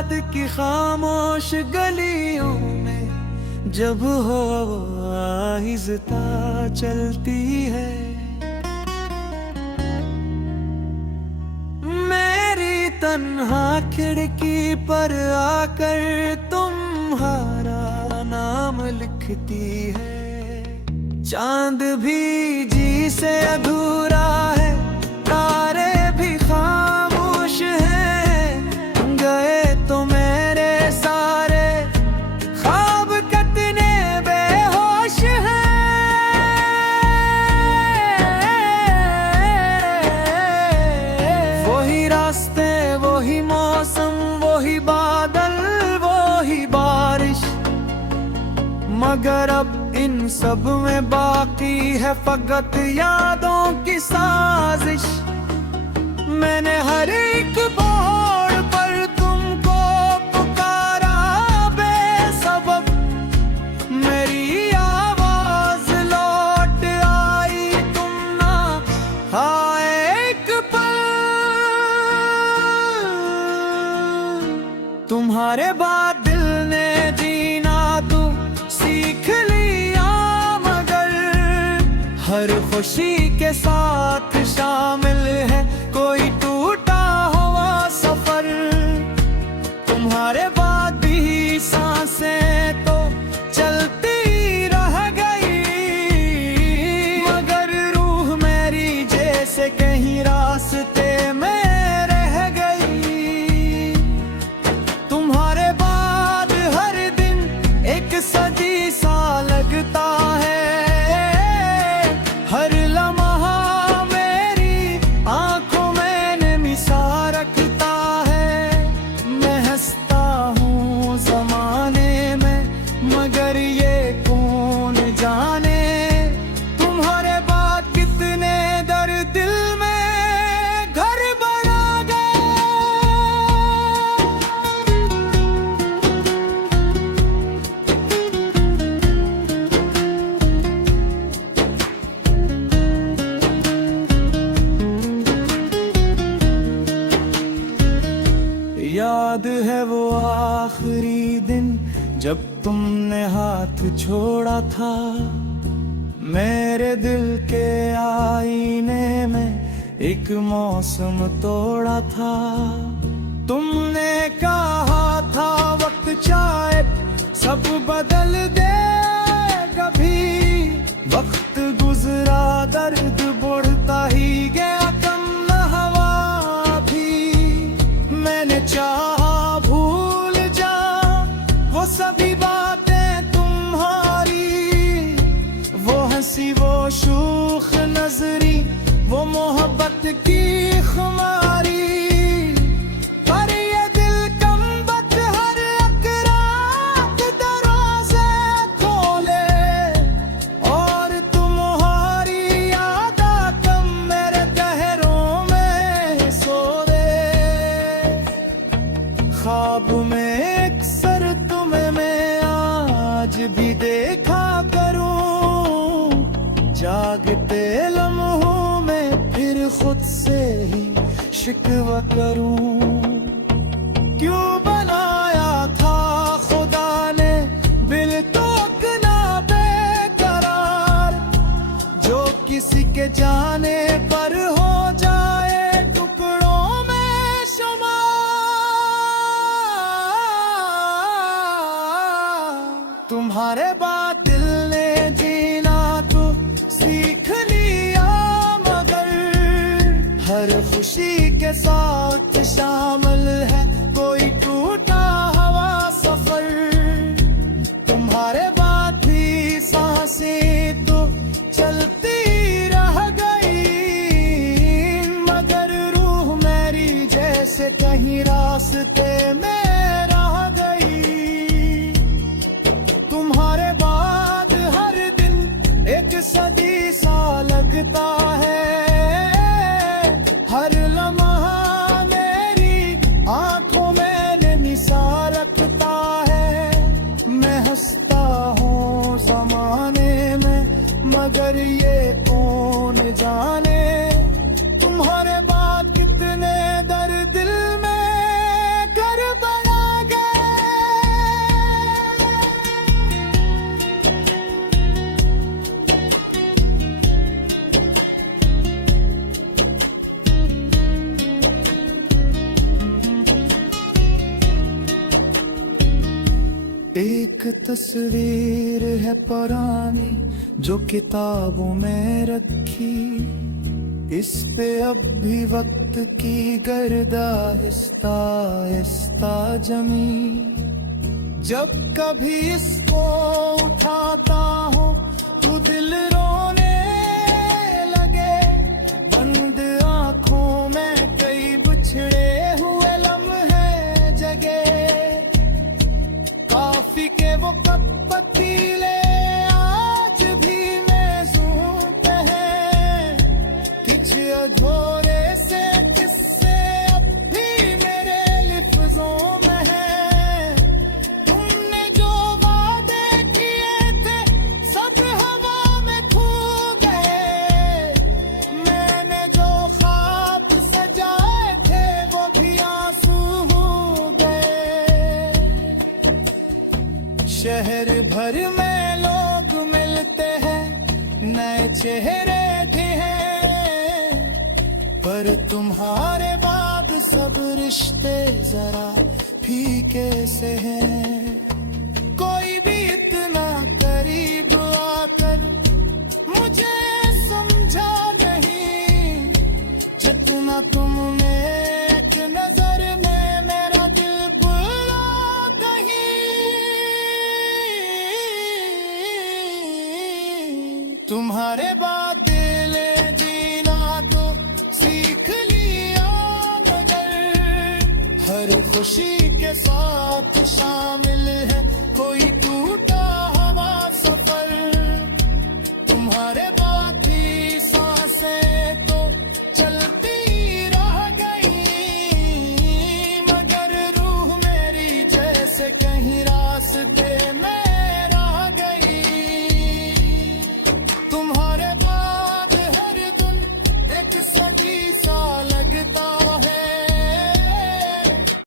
रात की खामोश गलियों में जब हवा आहिस्ता चलती है, मेरी तन्हा खिड़की पर आकर तुम्हारा नाम लिखती है। चांद भी जी से अधूरा है, तारे भी खामोश हैं, गए तो मेरे सारे ख्वाब कितने बेहोश हैं। वही रास्ते, वही मौसम, वही बादल, वही बारिश, मगर अब इन सब में बाकी है फकत यादों की साजिश। मैंने हर एक मोड़ पर तुमको पुकारा बेसबब, मेरी आवाज लौट आई तुम ना आए एक पल। तुम्हारे बाद दिल ने जीना तो सीख लिया, मगर हर खुशी के साथ शामिल है कोई टूटा हुआ सफर। तुम्हारे बाद भी सांसें तो चलती रह गई, मगर रूह मेरी जैसे कहीं रास्ते में रह गई। तुम्हारे बाद हर दिन एक सदी सा लगता है, हर लम्हा मेरी आंखों में नमी सा रखता है। मैं हंसता हूँ जमाने में, मगर ये कौन जाने तुम्हारे बाद कितने दर्द दिल में घर बना गए। याद है वो आखिरी दिन जब तुमने हाथ छोड़ा था, मेरे दिल के आईने में एक मौसम तोड़ा था। तुमने कहा था वक्त चाहे सब बदल दे, कभी वक्त गुजरा दर्द बढ़ता ही गया, कम न हवा भी। मैंने चाहा भूल जा वो सभी बातें तुम्हारी, वो हंसी, वो शूख नजरी, वो मोहब्बत की खुमारी। पर ये दिल कम बत हर अकरात दरवाजे खोले, और तुम्हारी याद कम मेरे गहरों में सोए। ख्वाब में अक्सर तुम्हें मैं आज भी देखा करूं, जागते लम्हों में फिर खुद से ही शिकवा करूं। क्यों बनाया था खुदा ने बिल तोकना बेकरार, जो किसी के जाने पर हो जाए टुकड़ों में शुमार। तुम्हारे बाद दिल ने जीना तो सीख लिया, मगर हर खुशी के साथ शामिल है कोई टूटा हुआ सफर। तुम्हारे बाद भी सांसें तो चलती रह गई, मगर रूह मेरी जैसे कहीं रास्ते में रह गई। तुम्हारे बाद हर दिन एक सदी सा लगता है, हर लम्हा मेरी आंखों में नमी सा रखता है। मैं हंसता हूँ जमाने में, मगर ये कौन जाने तुम्हारे बाद कितने दर्द दिल में घर एक तस्वीर है पुरानी जो किताबों में रखी, इस पे अब भी वक्त की गर्द आहिस्ता आहिस्ता जमी। जब कभी इसको उठाता हूँ तो दिल रोने लगे, बंद आंखों में कई बिछड़े हुए लम्हे जगे। काफी के वो कप पतीले आज भी मेज़ों पे हैं, कुछ अधूरे से किस्से अब भी मेरे लिफ्ज़ों में हैं। तुमने जो वादे किए थे सब हवा में खो गए, मैंने जो ख्वाब सजाए थे वो भी आंसू हो गए। शहर भर में लोग मिलते हैं, नए चेहरे भी हैं, पर तुम्हारे बाद सब रिश्ते जरा फीके से हैं। कोई भी इतना करीब आकर मुझे समझा नहीं, जितना तुमने एक नजर में मेरा दिल बुला कहीं। तुम्हारे बाद दिल जीना तो सीख लिया, मगर हर खुशी के साथ शामिल है कोई टूट